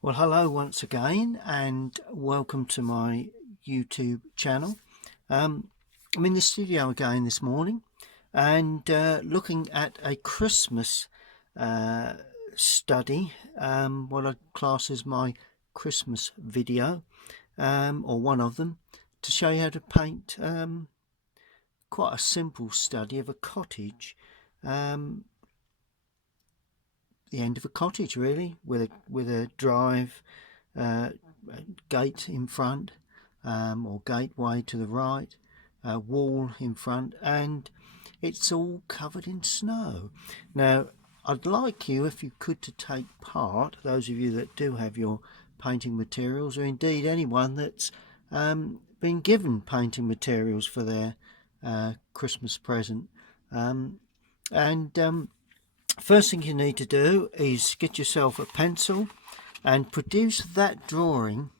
Well, hello once again and welcome to my YouTube channel. I'm in the studio again this morning and looking at a Christmas study, what I class as my Christmas video, or one of them, to show you how to paint quite a simple study of a cottage. The end of a cottage really, with a drive, gate in front, or gateway to the right, wall in front, and it's all covered in snow. Now I'd like you, if you could, to take part, those of you that do have your painting materials, or indeed anyone that's been given painting materials for their Christmas present, and first thing you need to do is get yourself a pencil and produce that drawing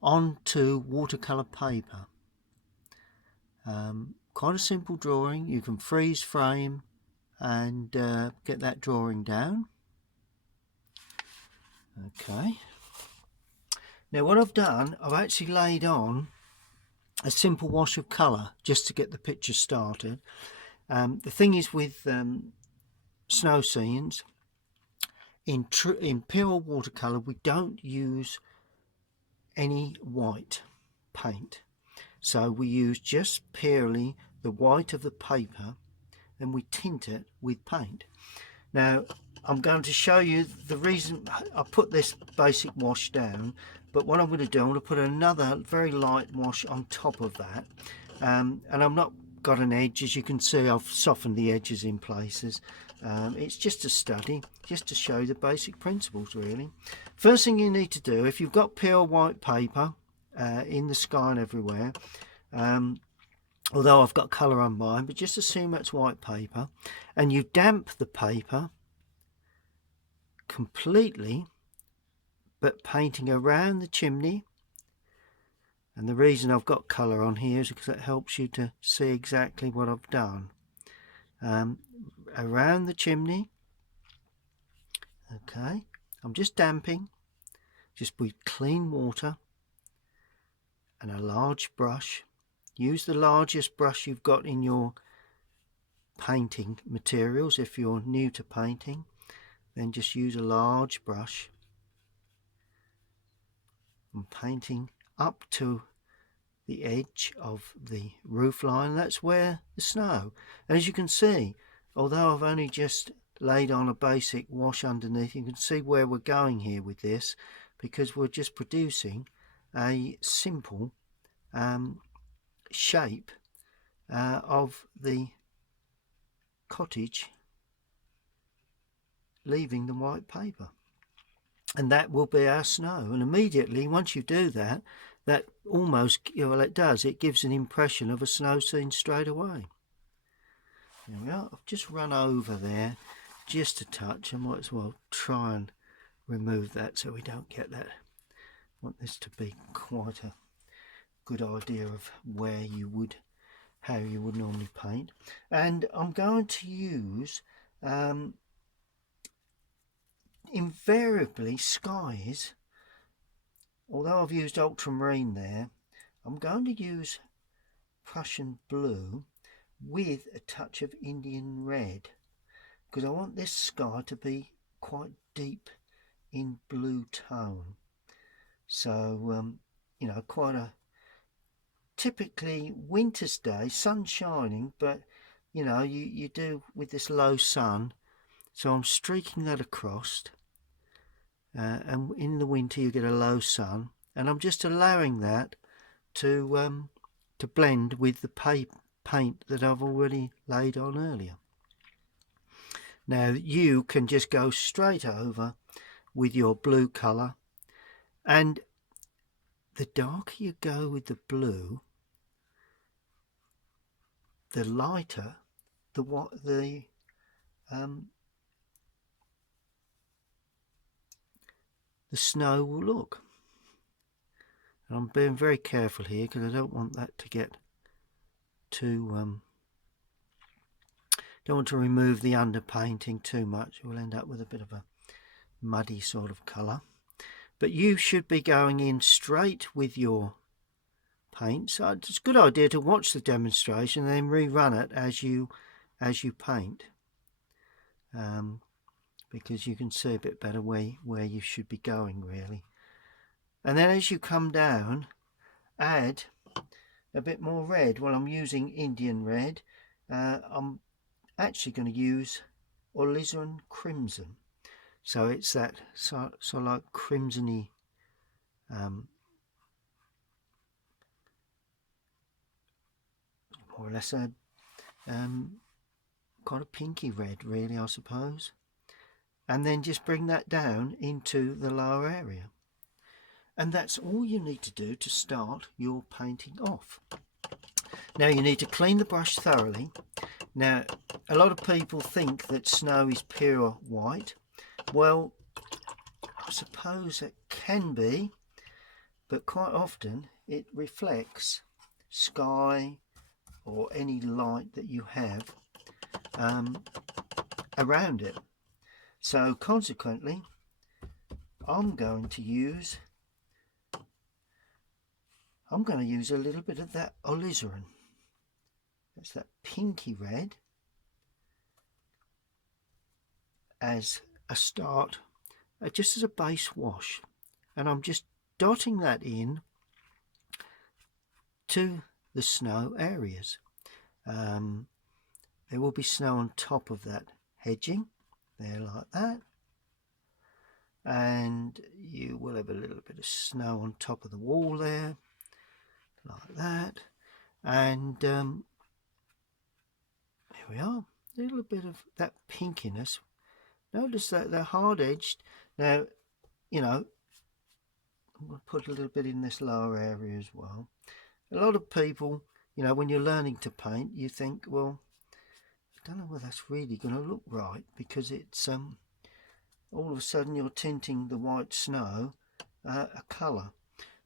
onto watercolour paper. Quite a simple drawing. You can freeze frame and get that drawing down. Okay. Now what I've done, I've actually laid on a simple wash of colour just to get the picture started. The thing is with snow scenes, in pure watercolour we don't use any white paint, so we use just purely the white of the paper and we tint it with paint. Now I'm going to show you the reason I put this basic wash down, but what I'm going to do, I'm going to put another very light wash on top of that, and I'm not got an edge. As you can see, I've softened the edges in places. It's just a study, just to show you the basic principles really. First thing you need to do, if you've got pure white paper in the sky and everywhere, although I've got colour on mine, but just assume that's white paper, and you damp the paper completely, but painting around the chimney. And the reason I've got colour on here is because it helps you to see exactly what I've done. Around the chimney. Okay, I'm just damping, just with clean water and a large brush. Use the largest brush you've got in your painting materials. If you're new to painting, then just use a large brush. I'm painting up to the edge of the roof line. That's where the snow, and as you can see, although I've only just laid on a basic wash underneath, you can see where we're going here with this, because we're just producing a simple shape of the cottage, leaving the white paper, and that will be our snow. And immediately once you do that, that almost, well, it gives an impression of a snow scene straight away. There we are. I've just run over there just a touch. I might as well try and remove that so we don't get that. I want this to be quite a good idea of where you would, how you would normally paint. And I'm going to use invariably skies. Although I've used ultramarine there, I'm going to use Prussian blue with a touch of Indian red, because I want this sky to be quite deep in blue tone. So you know, quite a typically winter's day, sun shining, but you know, you do with this low sun. So I'm streaking that across, and in the winter you get a low sun, and I'm just allowing that to blend with the paint that I've already laid on earlier. Now you can just go straight over with your blue colour, and the darker you go with the blue, the lighter the snow will look. And I'm being very careful here because I don't want that to get too don't want to remove the underpainting too much. We'll end up with a bit of a muddy sort of colour. but you should be going in straight with your paint. So it's a good idea to watch the demonstration and then rerun it as you paint, because you can see a bit better where you should be going really. And then as you come down, add a bit more red. Well, I'm using Indian red. I'm actually going to use alizarin crimson, so it's that so like crimsony more or less a kind of pinky red really, I suppose. And then just bring that down into the lower area, and that's all you need to do to start your painting off. Now you need to clean the brush thoroughly. Now a lot of people think that snow is pure white. Well, I suppose it can be, but quite often it reflects sky or any light that you have around it. So consequently, I'm going to use a little bit of that alizarin. That's that pinky red as a start, just as a base wash, and I'm just dotting that in to the snow areas. There will be snow on top of that hedging there like that, and you will have a little bit of snow on top of the wall there like that, and here we are, a little bit of that pinkiness. Notice that they're hard edged. Now, you know, I'm going to put a little bit in this lower area as well. A lot of people, you know, when you're learning to paint, you think, well, I don't know whether that's really going to look right, because it's all of a sudden you're tinting the white snow a colour.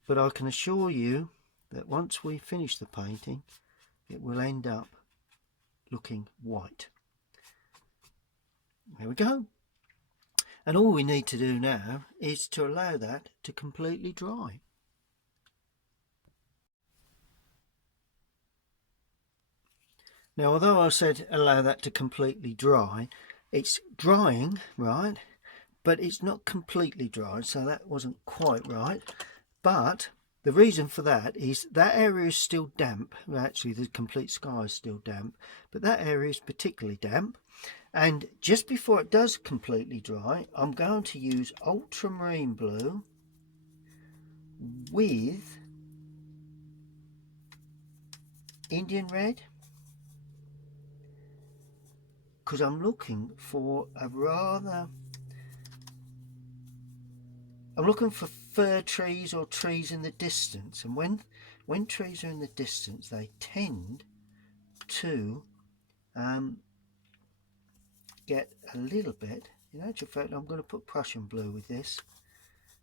But I can assure you that once we finish the painting, it will end up looking white. There we go. And all we need to do now is to allow that to completely dry. Now, although I said allow that to completely dry, it's drying, right? But it's not completely dry, so that wasn't quite right. But the reason for that is that area is still damp. Well, actually, the complete sky is still damp, but that area is particularly damp. And just before it does completely dry, I'm going to use ultramarine blue with Indian red, because I'm looking for I'm looking for fir trees or trees in the distance, and when trees are in the distance, they tend to get a little bit. In actual fact, I'm going to put Prussian blue with this.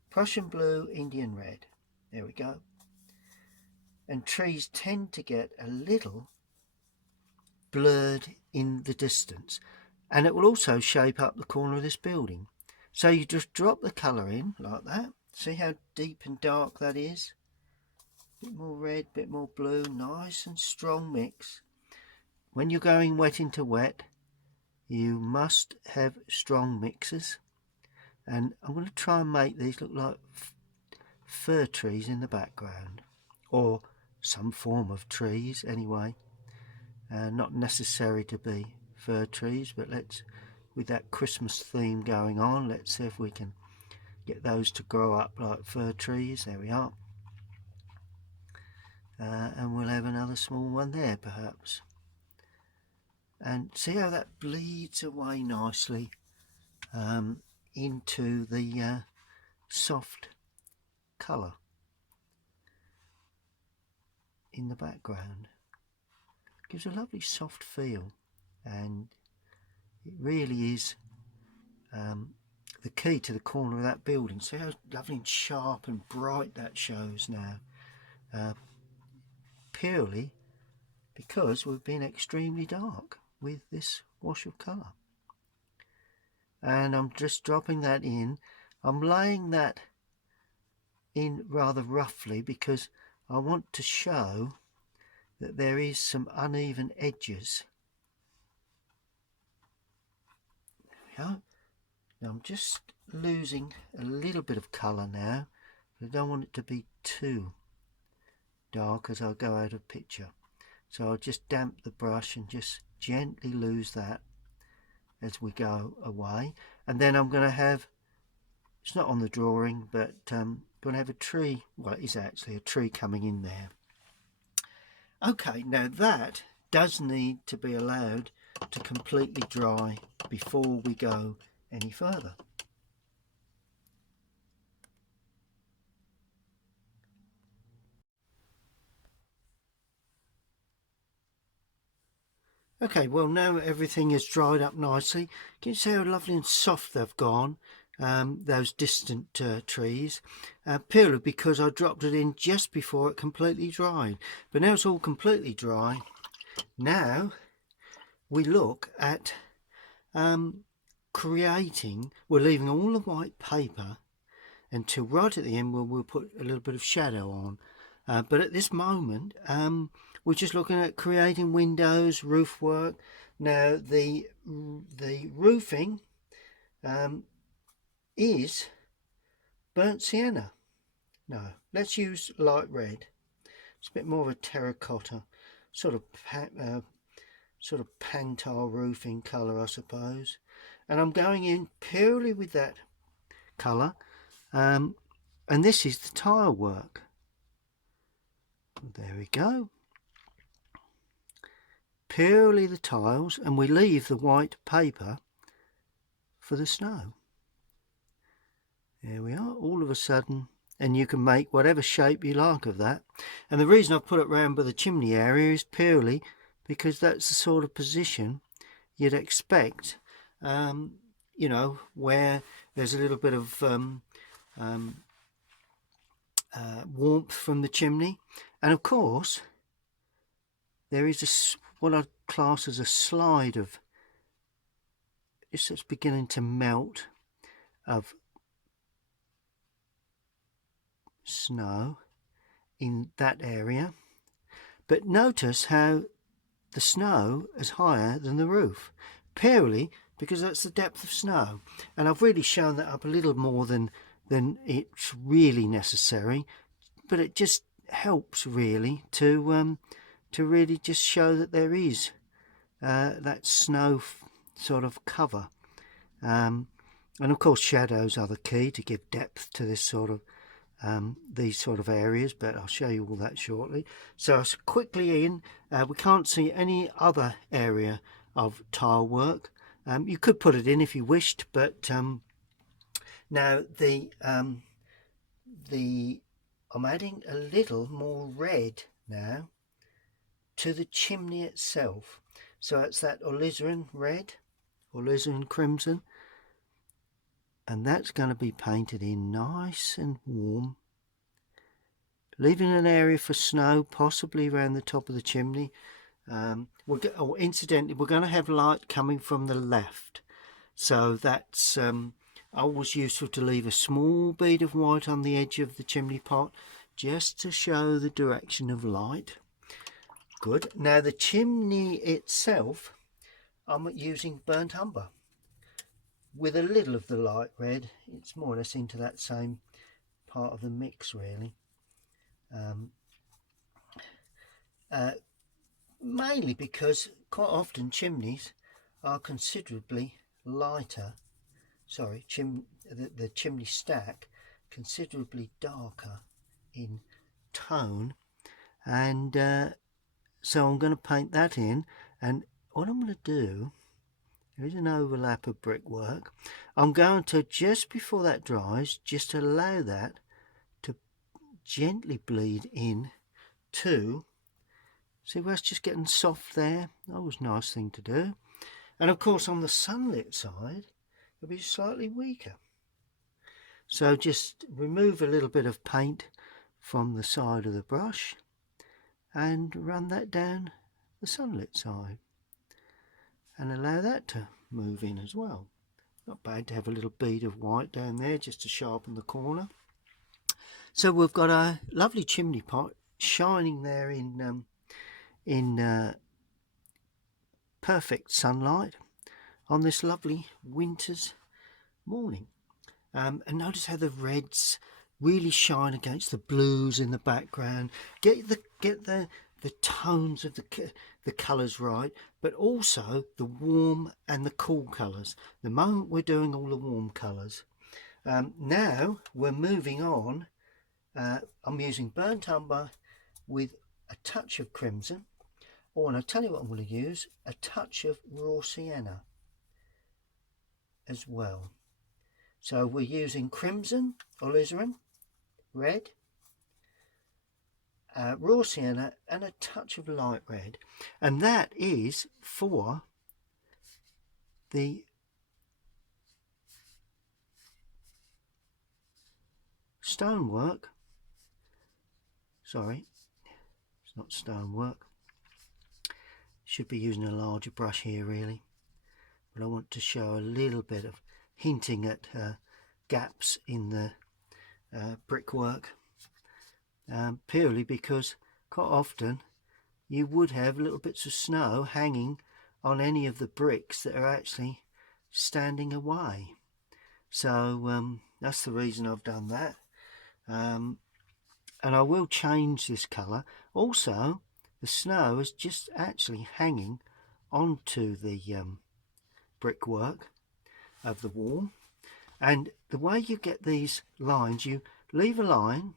Prussian blue, Indian red. There we go. And trees tend to get a little blurred in the distance, and it will also shape up the corner of this building. So you just drop the colour in like that. See how deep and dark that is? Bit more red, bit more blue, nice and strong mix. When you're going wet into wet, you must have strong mixes, and I'm going to try and make these look like fir trees in the background, or some form of trees anyway. Not necessary to be fir trees, but let's, with that Christmas theme going on, let's see if we can get those to grow up like fir trees. There we are. And we'll have another small one there perhaps. And see how that bleeds away nicely into the soft colour in the background. Gives a lovely soft feel, and it really is the key to the corner of that building. See how lovely and sharp and bright that shows now, purely because we've been extremely dark with this wash of colour. And I'm just dropping that in. I'm laying that in rather roughly because I want to show that there is some uneven edges. There we go. Now I'm just losing a little bit of colour now. I don't want it to be too dark as I go out of picture. So I'll just damp the brush and just gently lose that as we go away. And then I'm going to have, it's not on the drawing, but going to have a tree. Well, it is actually a tree coming in there. Okay, now that does need to be allowed to completely dry before we go any further. Okay, well, now everything is dried up nicely. Can you see how lovely and soft they've gone, those distant trees? Purely because I dropped it in just before it completely dried. But now it's all completely dry. Now we look at creating, we're leaving all the white paper until right at the end where we'll put a little bit of shadow on. But at this moment, we're just looking at creating windows, roof work. Now the roofing is burnt sienna. No, let's use light red. It's a bit more of a terracotta, sort of pantar roofing colour, I suppose. And I'm going in purely with that colour. And this is the tile work. There we go. Purely the tiles, and we leave the white paper for the snow. There we are, all of a sudden, and you can make whatever shape you like of that. And the reason I've put it round by the chimney area is purely because that's the sort of position you'd expect, you know, where there's a little bit of warmth from the chimney. And of course, there is what I'd class as a slide of, it's beginning to melt, of snow in that area. But notice how the snow is higher than the roof, purely because that's the depth of snow. And I've really shown that up a little more than it's really necessary, but it just helps really to really just show that there is that snow sort of cover. And of course shadows are the key to give depth to this sort of these sort of areas, but I'll show you all that shortly. So quickly in, we can't see any other area of tile work. You could put it in if you wished, but now I'm adding a little more red now to the chimney itself. So it's that alizarin red, alizarin crimson, and that's going to be painted in nice and warm, leaving an area for snow possibly around the top of the chimney. Incidentally, we're going to have light coming from the left, so that's always useful to leave a small bead of white on the edge of the chimney pot just to show the direction of light. Good. Now the chimney itself, I'm using burnt umber with a little of the light red. It's more or less into that same part of the mix really. Mainly because quite often chimneys are considerably lighter, the chimney stack considerably darker in tone, and so I'm going to paint that in. And what I'm going to do, there is an overlap of brickwork. I'm going to, just before that dries, just allow that to gently bleed in to, see where it's just getting soft there? That was a nice thing to do. And of course on the sunlit side it'll be slightly weaker. So just remove a little bit of paint from the side of the brush and run that down the sunlit side and allow that to move in as well. Not bad to have a little bead of white down there just to sharpen the corner. So we've got a lovely chimney pot shining there in perfect sunlight on this lovely winter's morning. And notice how the reds really shine against the blues in the background. Get the tones of the colours right, but also the warm and the cool colours. The moment we're doing all the warm colours. Now we're moving on. I'm using burnt umber with a touch of crimson. Oh, and I'll tell you what I'm going to use, a touch of raw sienna as well. So we're using crimson, alizarin, red, raw sienna and a touch of light red. And that is for the stonework. Sorry, it's not stonework. Should be using a larger brush here really. But I want to show a little bit of hinting at gaps in the brickwork. Purely because quite often you would have little bits of snow hanging on any of the bricks that are actually standing away. So that's the reason I've done that. And I will change this colour. Also, the snow is just actually hanging onto the brickwork of the wall. And the way you get these lines, you leave a line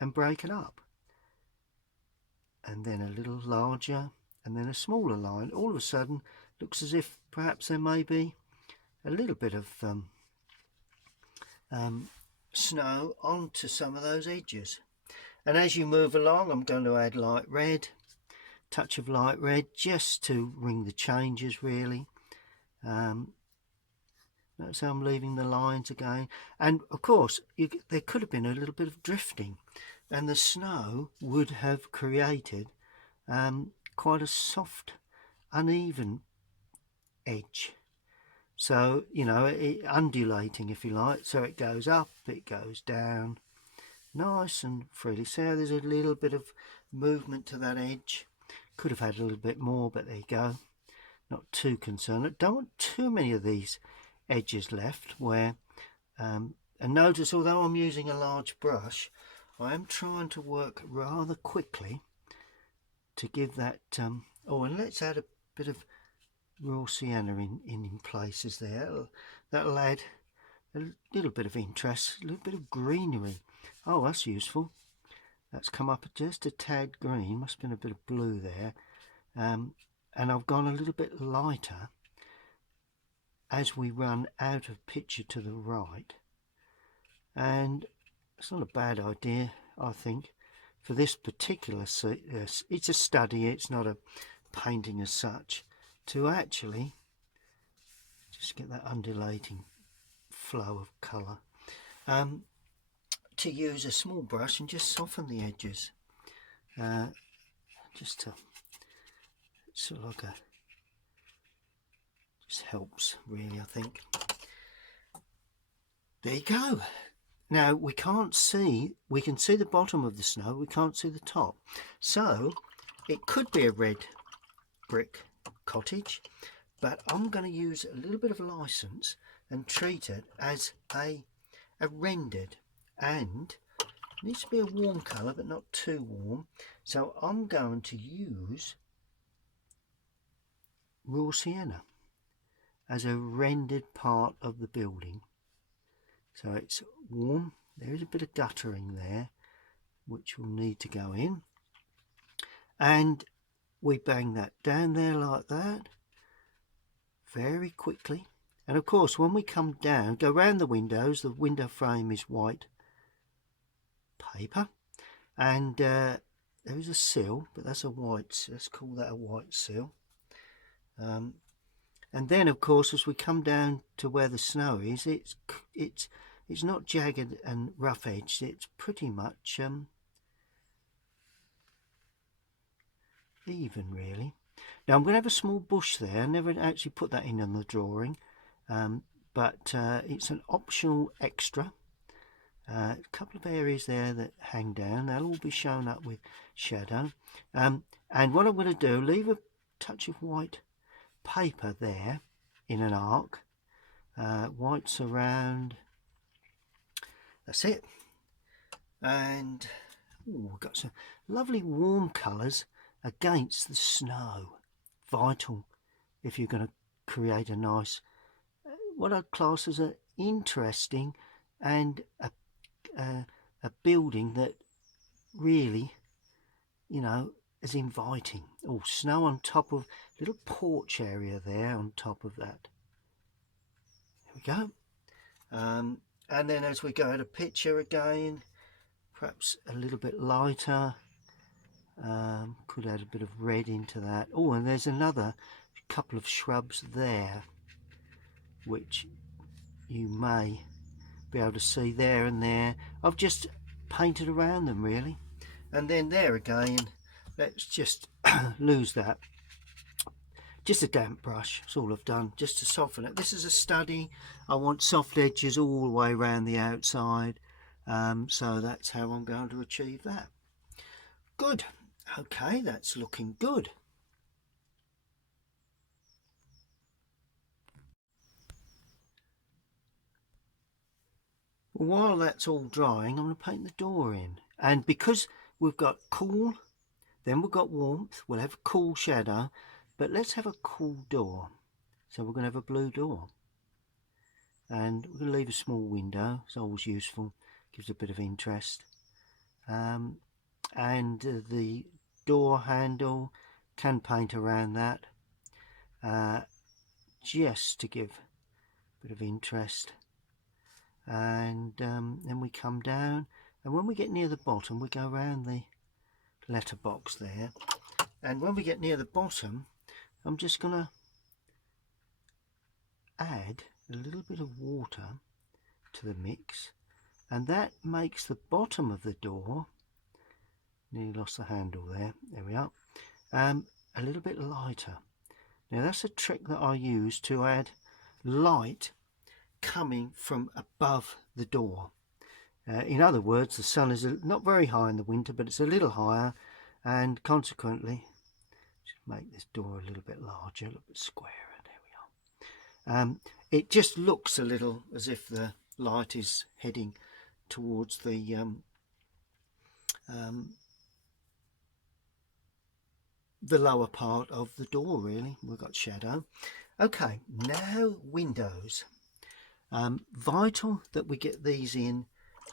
and break it up. And then a little larger and then a smaller line. All of a sudden, looks as if perhaps there may be a little bit of snow onto some of those edges. And as you move along, I'm going to add light red, touch of light red, just to ring the changes really. Notice how I'm leaving the lines again. And of course, there could have been a little bit of drifting, and the snow would have created quite a soft, uneven edge. So, you know, undulating, if you like. So it goes up, it goes down, nice and freely. So there's a little bit of movement to that edge. Could have had a little bit more, but there you go. Not too concerned. I don't want too many of these edges left where, and notice although I'm using a large brush, I am trying to work rather quickly to give that, oh, and let's add a bit of raw sienna in places there. That'll add a little bit of interest, a little bit of greenery. Oh, that's useful. That's come up just a tad green, must have been a bit of blue there. And I've gone a little bit lighter as we run out of picture to the right. And it's not a bad idea, I think, for this particular, it's a study, it's not a painting as such, to actually just get that undulating flow of colour. To use a small brush and just soften the edges, just to sort of like a, just helps really, I think. There you go. Now we can't see, we can see the bottom of the snow, we can't see the top. So it could be a red brick cottage, but I'm going to use a little bit of license and treat it as a rendered, and it needs to be a warm colour but not too warm. So I'm going to use raw sienna as a rendered part of the building. So it's warm, there is a bit of guttering there which will need to go in, and we bang that down there like that very quickly. And of course when we come down, go round the windows, the window frame is white paper, and there is a sill, but that's a white, let's call that a white sill. And then of course as we come down to where the snow is, it's not jagged and rough edged, it's pretty much even really. Now I'm going to have a small bush there. I never actually put that in on the drawing, but it's an optional extra. A couple of areas there that hang down, they'll all be shown up with shadow. And what I'm going to do, leave a touch of white paper there in an arc, white surround, that's it. And we've got some lovely warm colours against the snow, vital if you're going to create a nice, what I'd class as an interesting and a building that really, you know, is inviting. Oh, snow on top of little porch area there on top of that. There we go. And then as we go at a picture again, perhaps a little bit lighter. Could add a bit of red into that. Oh, and there's another couple of shrubs there which you may be able to see there and there. I've just painted around them really. And then there again, let's just lose that. Just a damp brush, that's all I've done, just to soften it. This is a study. I want soft edges all the way around the outside. So that's how I'm going to achieve that. Good. Okay, that's looking good. While that's all drying, I'm going to paint the door in. And because we've got cool, then we've got warmth, we'll have a cool shadow, but let's have a cool door. So we're going to have a blue door. And we're going to leave a small window, it's always useful, gives a bit of interest. And the door handle, can paint around that, just to give a bit of interest. And then we come down, and when we get near the bottom we go around the letterbox there, and when we get near the bottom I'm just going to add a little bit of water to the mix, and that makes the bottom of the door, nearly lost the handle there, there we are, a little bit lighter. Now that's a trick that I use to add light coming from above the door. In other words, the sun is not very high in the winter, but it's a little higher, and consequently, just make this door a little bit larger, a little bit squarer. There we are. It just looks a little as if the light is heading towards the lower part of the door. Really, we've got shadow. Okay, now windows. Vital that we get these in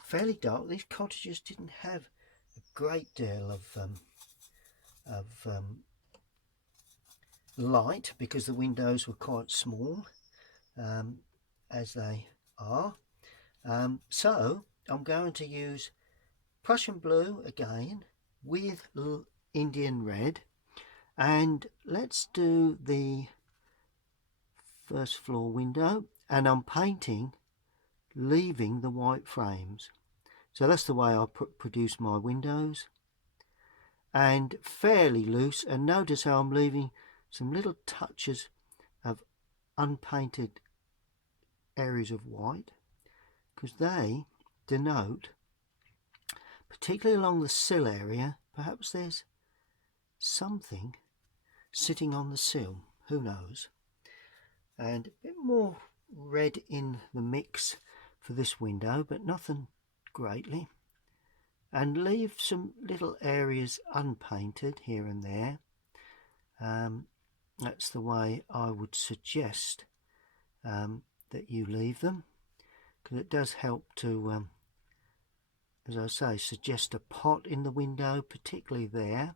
fairly dark. These cottages didn't have a great deal of light because the windows were quite small, as they are. So I'm going to use Prussian blue again with Indian red, and let's do the first floor window, and I'm painting leaving the white frames. So that's the way I produce my windows, and fairly loose. And notice how I'm leaving some little touches of unpainted areas of white, because they denote, particularly along the sill area, perhaps there's something sitting on the sill, who knows. And a bit more red in the mix for this window, but nothing greatly, and leave some little areas unpainted here and there. That's the way I would suggest that you leave them, because it does help to, as I say, suggest a pot in the window, particularly there.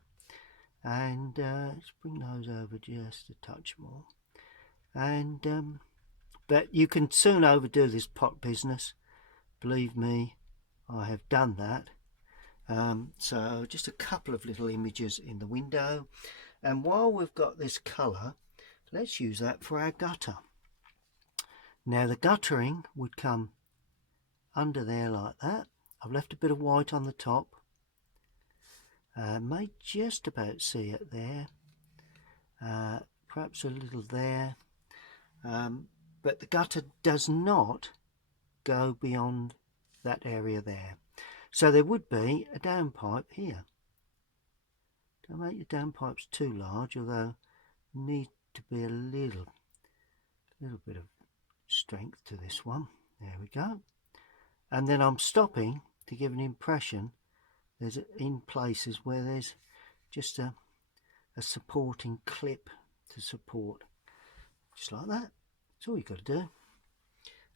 And let's bring those over just a touch more. And but you can soon overdo this pot business, believe me, I have done that. So just a couple of little images in the window, and while we've got this colour, let's use that for our gutter. Now the guttering would come under there like that. I've left a bit of white on the top, may just about see it there, perhaps a little there, but the gutter does not go beyond that area there. So there would be a downpipe here. Don't make your downpipes too large, although need to be a little bit of strength to this one. There we go. And then I'm stopping to give an impression there's in places where there's just a supporting clip to support, just like that. That's all you've got to do.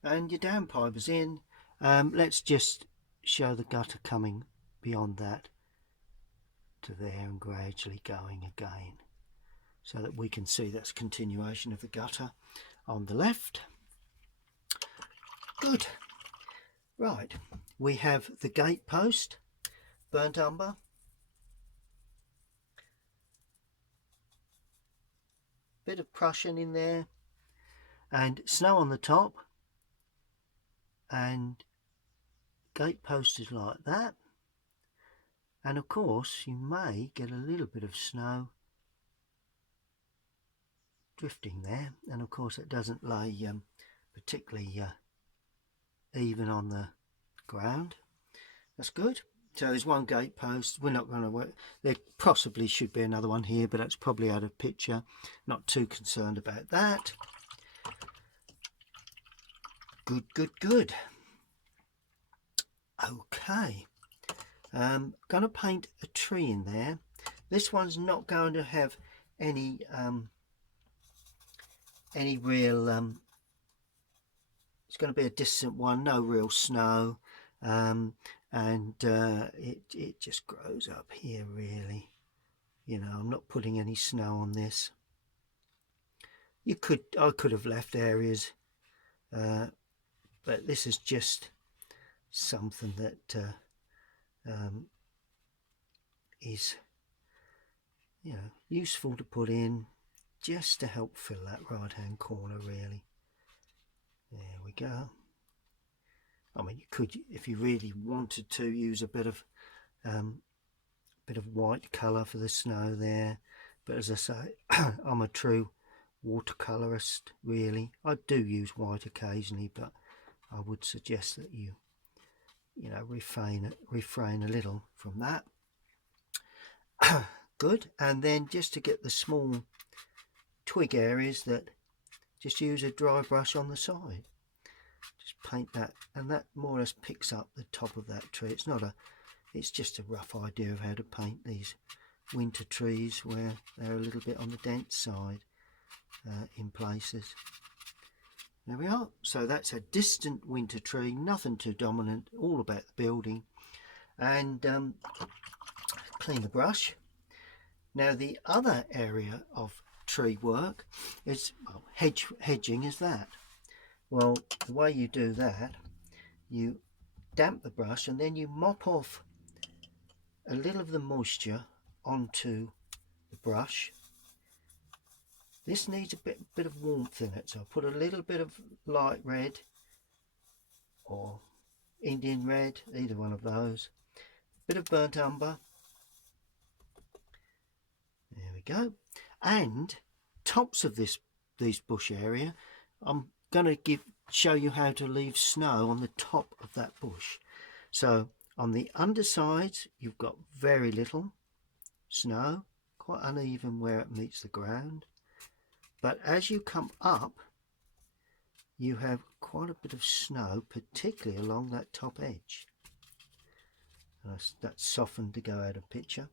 And your downpipe is in. Let's just show the gutter coming beyond that to there and gradually going again, so that we can see that's continuation of the gutter on the left. Good. Right, we have the gate post, burnt umber, bit of Prussian in there, and snow on the top, and gate post is like that. And of course you may get a little bit of snow drifting there, and of course it doesn't lay particularly even on the ground. That's good. So there's one gate post. We're not going to work. There possibly should be another one here, but that's probably out of picture. Not too concerned about that. Good, good, good. Okay. Going to paint a tree in there. This one's not going to have any real. It's going to be a distant one. No real snow. And it just grows up here, really. You know, I'm not putting any snow on this. I could have left areas, but this is just something that is, you know, useful to put in just to help fill that right hand corner, really. There we go. I mean, you could, if you really wanted to, use a bit of white colour for the snow there, but as I say, I'm a true watercolourist, really. I do use white occasionally, but I would suggest that you know, refrain a little from that. Good. And then just to get the small twig areas, that just use a dry brush on the side. Just paint that, and that more or less picks up the top of that tree. It's just a rough idea of how to paint these winter trees where they're a little bit on the dense side in places. There we are. So that's a distant winter tree, nothing too dominant, all about the building. And clean the brush. Now the other area of tree work is, well, hedging is that. Well, the way you do that, you damp the brush and then you mop off a little of the moisture onto the brush. This needs a bit of warmth in it, so I'll put a little bit of light red or Indian red, either one of those. Bit of burnt umber. There we go. And tops of these bush area, I'm going to show you how to leave snow on the top of that bush. So on the undersides you've got very little snow, quite uneven where it meets the ground, but as you come up you have quite a bit of snow, particularly along that top edge. And that's softened to go out of picture.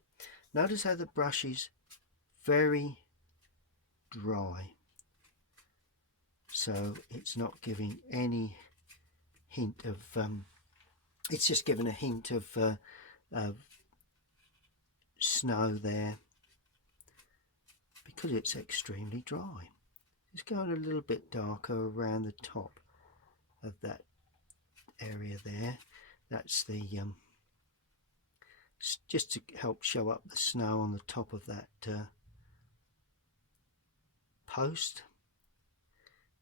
Notice how the brush is very dry, so it's not giving any hint of it's just giving a hint of snow there because it's extremely dry. It's going a little bit darker around the top of that area there. That's the just to help show up the snow on the top of that post.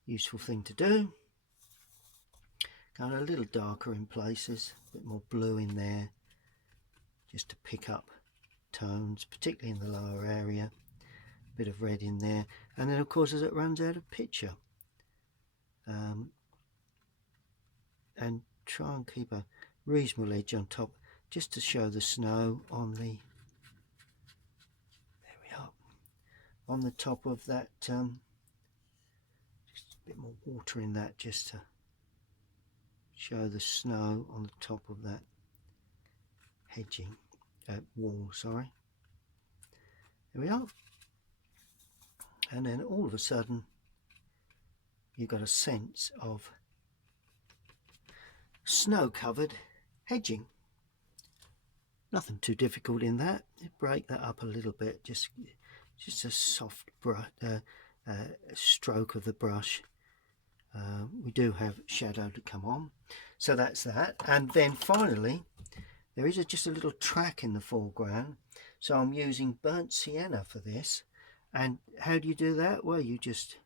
Useful thing to do. Going a little darker in places, a bit more blue in there, just to pick up tones, particularly in the lower area. A bit of red in there, and then of course as it runs out of picture, and try and keep a reasonable edge on top, just to show the snow on the, there we are, on the top of that, just a bit more water in that, just to show the snow on the top of that hedging, wall, sorry. There we are. And then all of a sudden you've got a sense of snow-covered hedging. Nothing too difficult in that. Break that up a little bit, just a soft stroke of the brush. We do have shadow to come on, so that's that. And then finally there is just a little track in the foreground, so I'm using burnt sienna for this. And how do you do that? Well, you just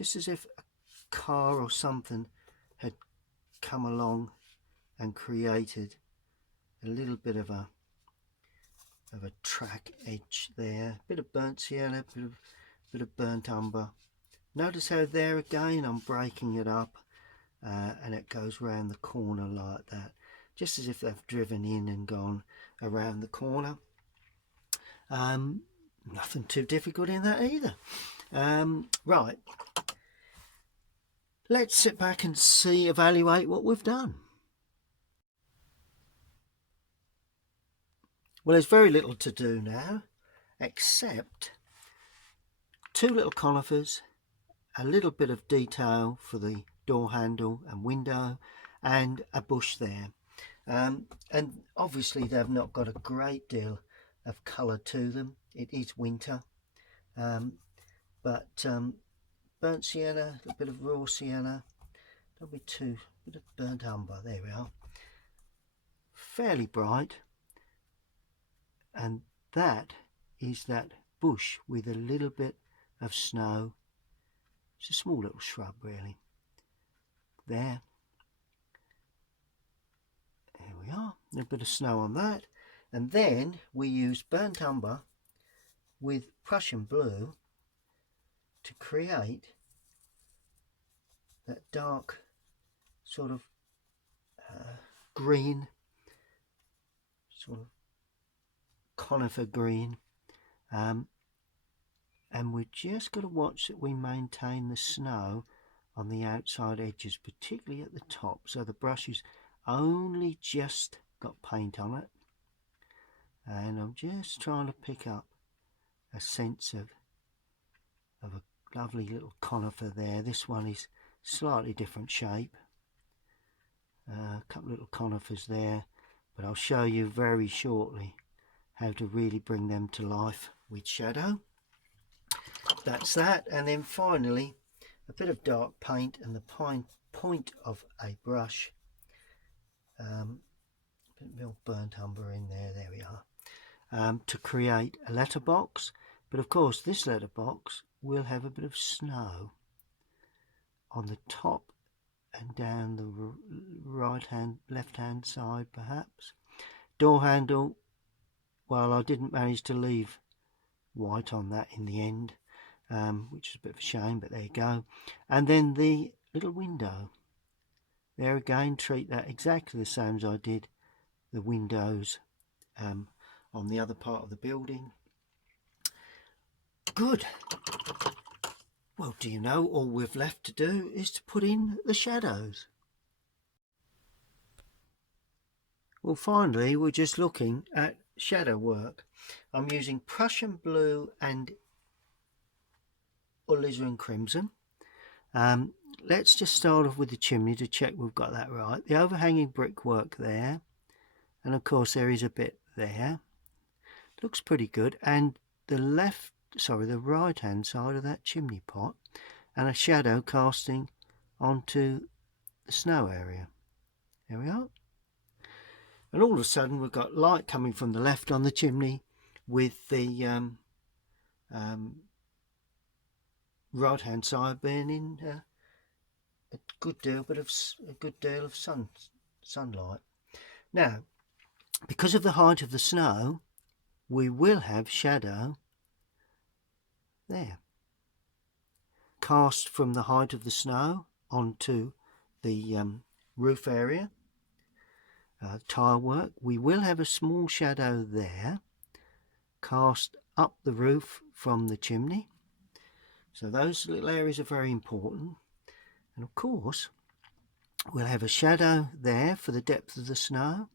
as if a car or something had come along and created a little bit of a track edge there. Bit of burnt sienna, bit of burnt umber. Notice how there again I'm breaking it up, and it goes round the corner like that, just as if they've driven in and gone around the corner. Nothing too difficult in that either. Right, let's sit back and evaluate what we've done. Well, there's very little to do now, except two little conifers, a little bit of detail for the door handle and window, and a bush there. And obviously they've not got a great deal of colour to them. It is winter, but burnt sienna, a bit of raw sienna, don't be too, bit of burnt umber, there we are, fairly bright. And that is that bush with a little bit of snow. It's a small little shrub really. There we are, a little bit of snow on that. And then we use burnt umber with Prussian blue to create that dark sort of green, sort of conifer green, and we're just got to watch that we maintain the snow on the outside edges, particularly at the top, so the brush has only just got paint on it, and I'm just trying to pick up a sense of a lovely little conifer there. This one is slightly different shape, a couple little conifers there, but I'll show you very shortly how to really bring them to life with shadow. That's that. And then finally a bit of dark paint and the point of a brush, a bit of burnt umber in there, there we are, to create a letterbox. But of course this letterbox will have a bit of snow on the top and down the left hand side perhaps. Door handle, well, I didn't manage to leave white on that in the end, which is a bit of a shame, but there you go. And then the little window, there again, treat that exactly the same as I did the windows on the other part of the building. Good. Well, do you know, all we've left to do is to put in the shadows. Well, finally we're just looking at shadow work. I'm using Prussian blue and alizarin crimson. Let's just start off with the chimney to check we've got that right. The overhanging brickwork there, and of course there is a bit there, looks pretty good, and the right hand side of that chimney pot, and a shadow casting onto the snow area. There we are. And all of a sudden we've got light coming from the left on the chimney, with the right hand side being in a good deal of sunlight. Now, because of the height of the snow, we will have shadow there, cast from the height of the snow onto the roof area. tile work. We will have a small shadow there cast up the roof from the chimney. So those little areas are very important. And of course, we'll have a shadow there for the depth of the snow.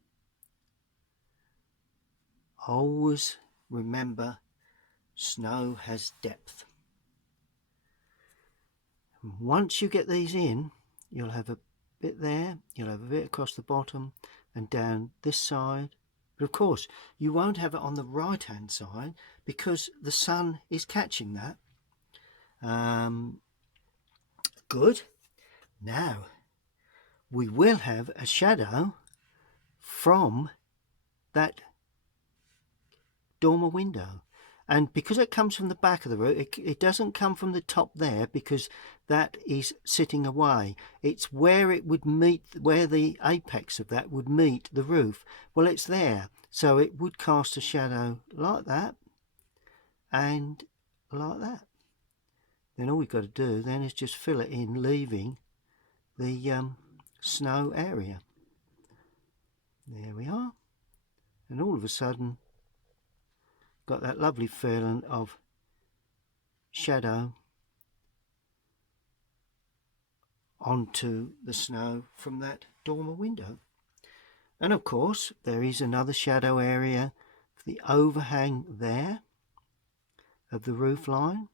Always remember, snow has depth. And once you get these in, you'll have a bit there, you'll have a bit across the bottom and down this side. But of course, you won't have it on the right hand side because the sun is catching that. Good. Now, we will have a shadow from that dormer window. And because it comes from the back of the roof, it doesn't come from the top there because that is sitting away. It's where it would meet, where the apex of that would meet the roof. Well, it's there. So it would cast a shadow like that and like that. Then all we've got to do then is just fill it in, leaving the snow area. There we are. And all of a sudden, got that lovely feeling of shadow onto the snow from that dormer window. And of course, there is another shadow area for the overhang there of the roof line.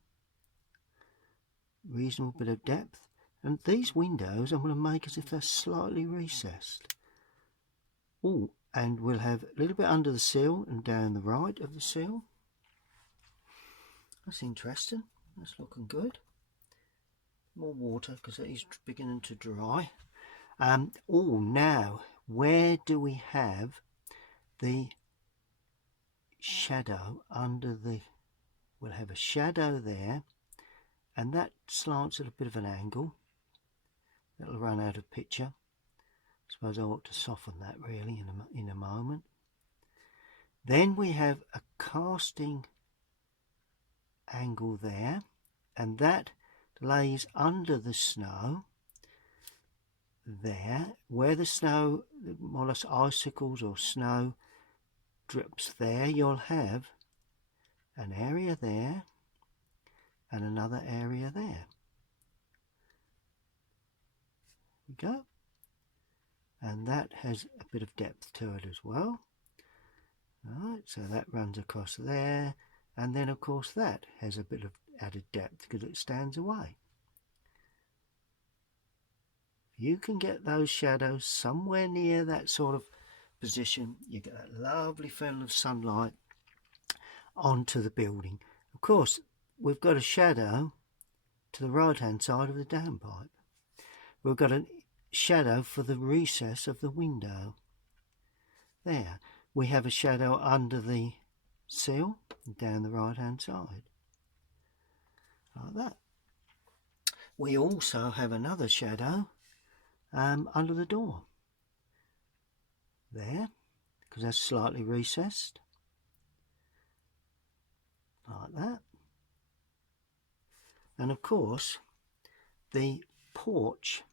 Reasonable bit of depth. And these windows I'm going to make as if they're slightly recessed. Oh, and we'll have a little bit under the sill and down the right of the sill. That's interesting. That's looking good. More water because it is beginning to dry. Oh, now where do we have the shadow under the? We'll have a shadow there, and that slants at a bit of an angle. That'll run out of picture. I suppose I ought to soften that really in a moment. Then we have a casting angle there, and that lays under the snow there, where the snow, more or less icicles or snow drips there. You'll have an area there and another area there. We go. And that has a bit of depth to it as well. Alright, so that runs across there, and then of course that has a bit of added depth because it stands away. You can get those shadows somewhere near that sort of position, you get that lovely feeling of sunlight onto the building. Of course, we've got a shadow to the right hand side of the downpipe. We've got a shadow for the recess of the window. There, we have a shadow under the sill down the right hand side, like that. We also have another shadow under the door there, because that's slightly recessed, like that. And of course, the porch,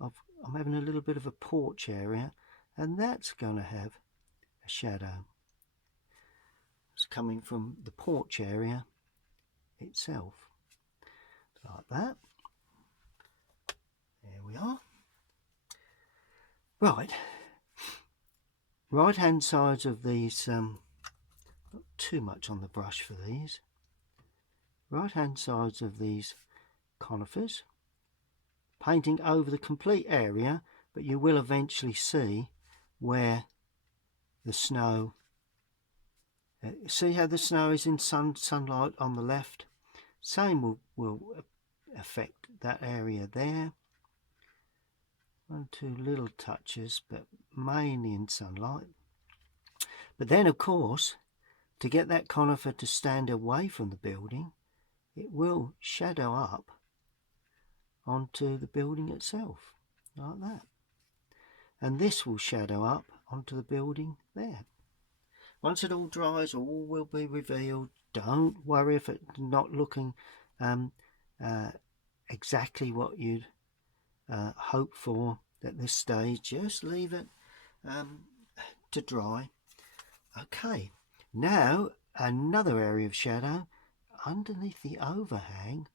I'm having a little bit of a porch area, and that's going to have a shadow. It's coming from the porch area itself, like that. There we are. Right hand sides of these, not too much on the brush for these. Right hand sides of these conifers, painting over the complete area, but you will eventually see where the snow, see how the snow is in sunlight on the left? Same will affect that area there. 1 or 2 little touches, but mainly in sunlight. But then of course, to get that conifer to stand away from the building, it will shadow up onto the building itself, like that. And this will shadow up onto the building there. Once it all dries, all will be revealed. Don't worry if it's not looking exactly what you'd hope for at this stage. Just leave it to dry. Okay, now another area of shadow underneath the overhang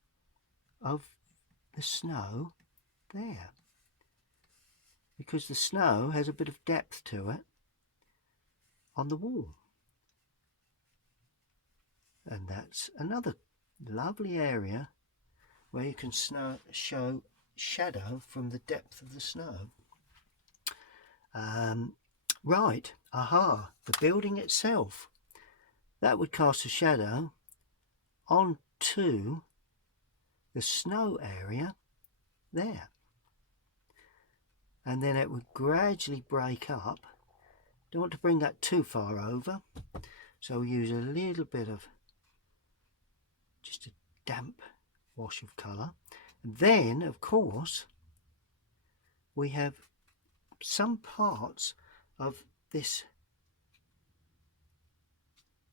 of the snow there, because the snow has a bit of depth to it on the wall, and that's another lovely area where you can show shadow from the depth of the snow. Right, the building itself, that would cast a shadow onto the snow area there, and then it would gradually break up. Don't want to bring that too far over, so we use a little bit of just a damp wash of colour. And then of course we have some parts of this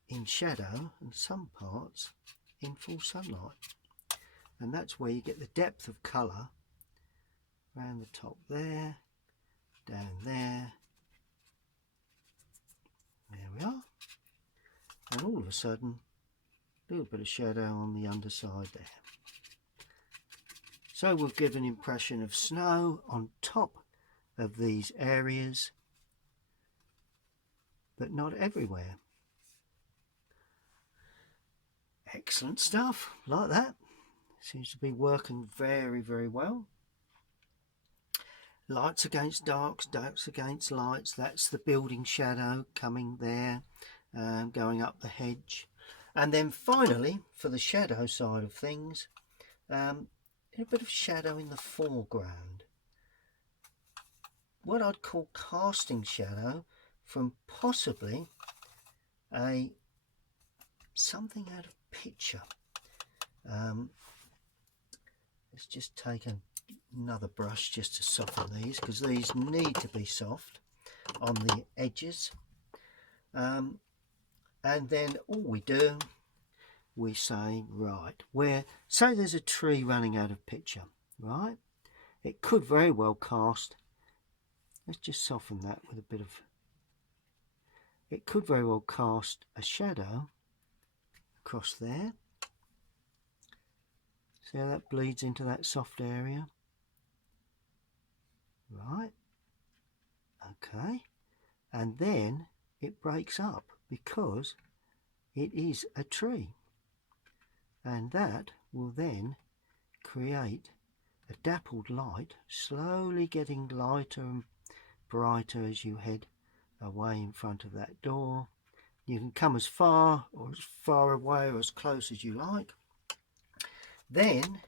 in shadow and some parts in full sunlight, and that's where you get the depth of colour around the top there, down there we are, and all of a sudden a little bit of shadow on the underside there. So we'll give an impression of snow on top of these areas, but not everywhere. Excellent stuff, like that. Seems to be working very, very well. Lights against darks, darks against lights. That's the building shadow coming there, going up the hedge. And then finally, for the shadow side of things, a bit of shadow in the foreground. What I'd call casting shadow from possibly something out of picture. Let's just take another brush just to soften these, because these need to be soft on the edges. And then all we do, we say, right, say there's a tree running out of picture, right? It could very well cast, let's just soften that with a bit of, it could very well cast a shadow across there. See how that bleeds into that soft area? Right, okay, and then it breaks up because it is a tree, and that will then create a dappled light, slowly getting lighter and brighter as you head away in front of that door. You can come as far away or as close as you like. Then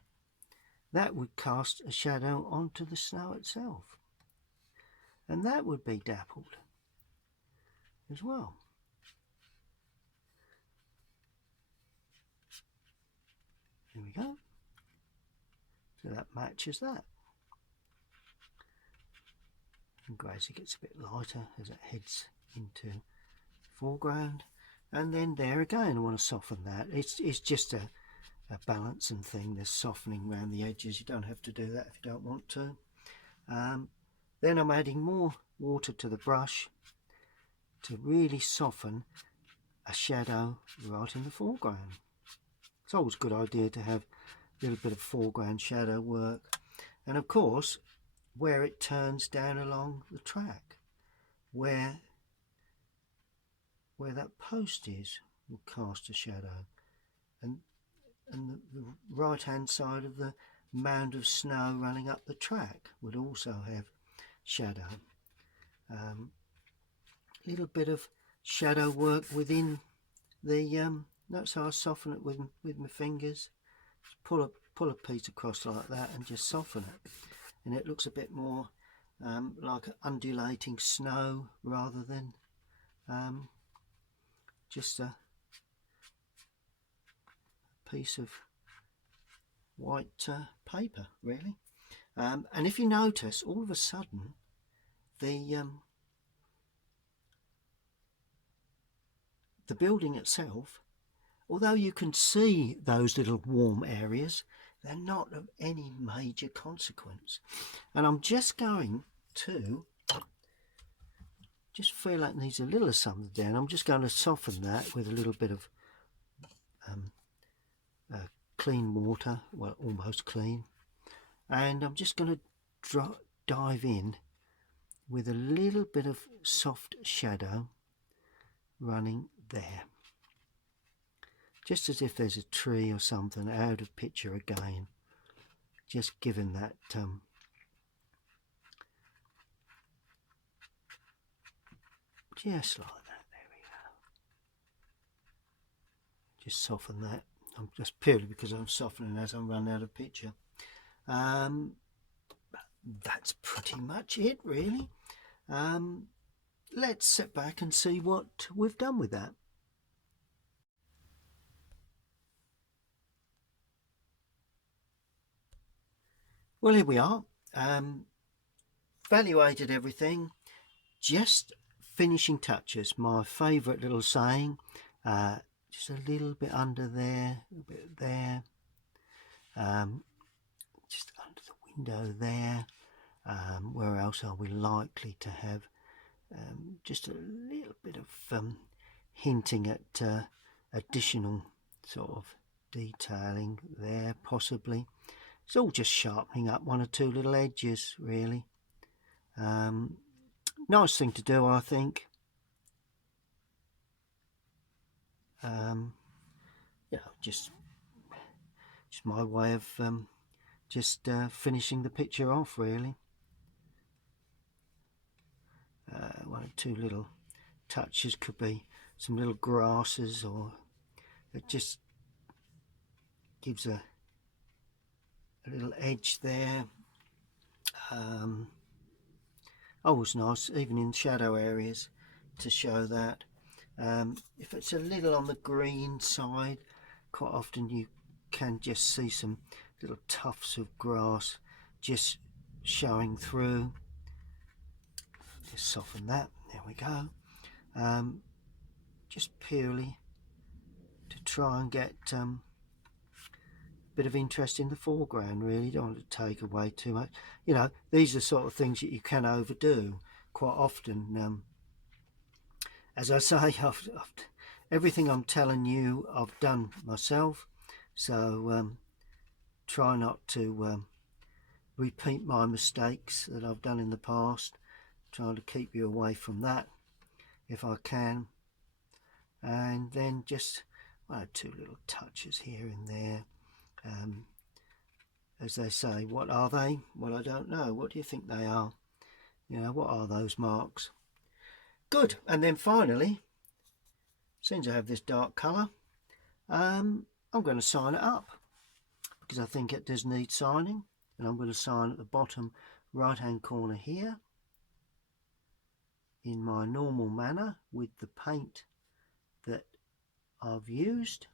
that would cast a shadow onto the snow itself, and that would be dappled as well. There we go. So that matches that, and gradually gets a bit lighter as it heads into the foreground. And then there again, I want to soften that. It's just a balancing thing. There's softening around the edges. You don't have to do that if you don't want to. Then I'm adding more water to the brush to really soften a shadow right in the foreground. It's always a good idea to have a little bit of foreground shadow work. And of course, where it turns down along the track, where that post is, will cast a shadow, and the right hand side of the mound of snow running up the track would also have shadow. Little bit of shadow work within the notice how I soften it with my fingers. Just pull a piece across like that and just soften it, and it looks a bit more like undulating snow rather than just a piece of white paper, really. And if you notice, all of a sudden the building itself, although you can see those little warm areas, they're not of any major consequence. And I'm just going to just feel like it needs a little of something down. I'm just going to soften that with a little bit of clean water, well, almost clean, and I'm just going to dive in with a little bit of soft shadow running there, just as if there's a tree or something out of picture again, just giving that just like that. There we go. Just soften that. I'm just purely because I'm softening as I'm running out of picture. That's pretty much it, really. Let's sit back and see what we've done with that. Well, here we are. Evaluated everything. Just finishing touches. My favourite little saying. Just a little bit under there, a bit there. Just under the window there. Where else are we likely to have just a little bit of hinting at additional sort of detailing there, possibly. It's all just sharpening up one or two little edges, really. Nice thing to do, I think. Yeah, just my way of just finishing the picture off, really. One or two little touches, could be some little grasses, or it just gives a little edge there. Always nice, even in shadow areas, to show that. If it's a little on the green side, quite often you can just see some little tufts of grass just showing through. Just soften that. There we go. Just purely to try and get a bit of interest in the foreground, really. Don't want to take away too much. You know, these are sort of things that you can overdo quite often. As I say, everything I'm telling you I've done myself, so try not to repeat my mistakes that I've done in the past. Trying to keep you away from that if I can. And then just one or two little touches here and there. As they say, what are they? Well, I don't know. What do you think they are? You know, what are those marks? Good. And then finally, since I have this dark colour, I'm going to sign it up, because I think it does need signing. And I'm going to sign at the bottom right hand corner here in my normal manner with the paint that I've used,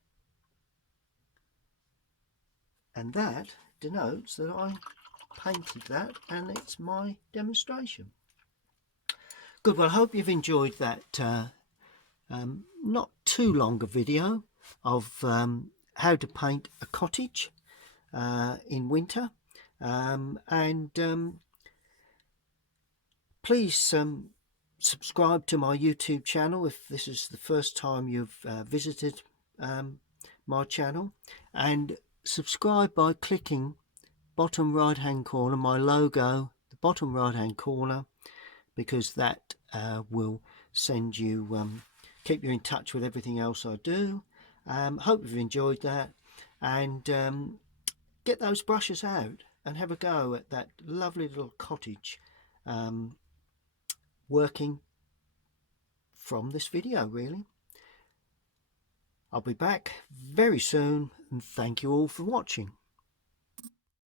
and that denotes that I painted that and it's my demonstration. Good. Well, I hope you've enjoyed that not too long a video of how to paint a cottage in winter, and please subscribe to my YouTube channel if this is the first time you've visited my channel, and subscribe by clicking bottom right hand corner, my logo, the bottom right hand corner, because that will send you keep you in touch with everything else I do. Hope you've enjoyed that, and get those brushes out and have a go at that lovely little cottage working from this video, really. I'll be back very soon, and thank you all for watching.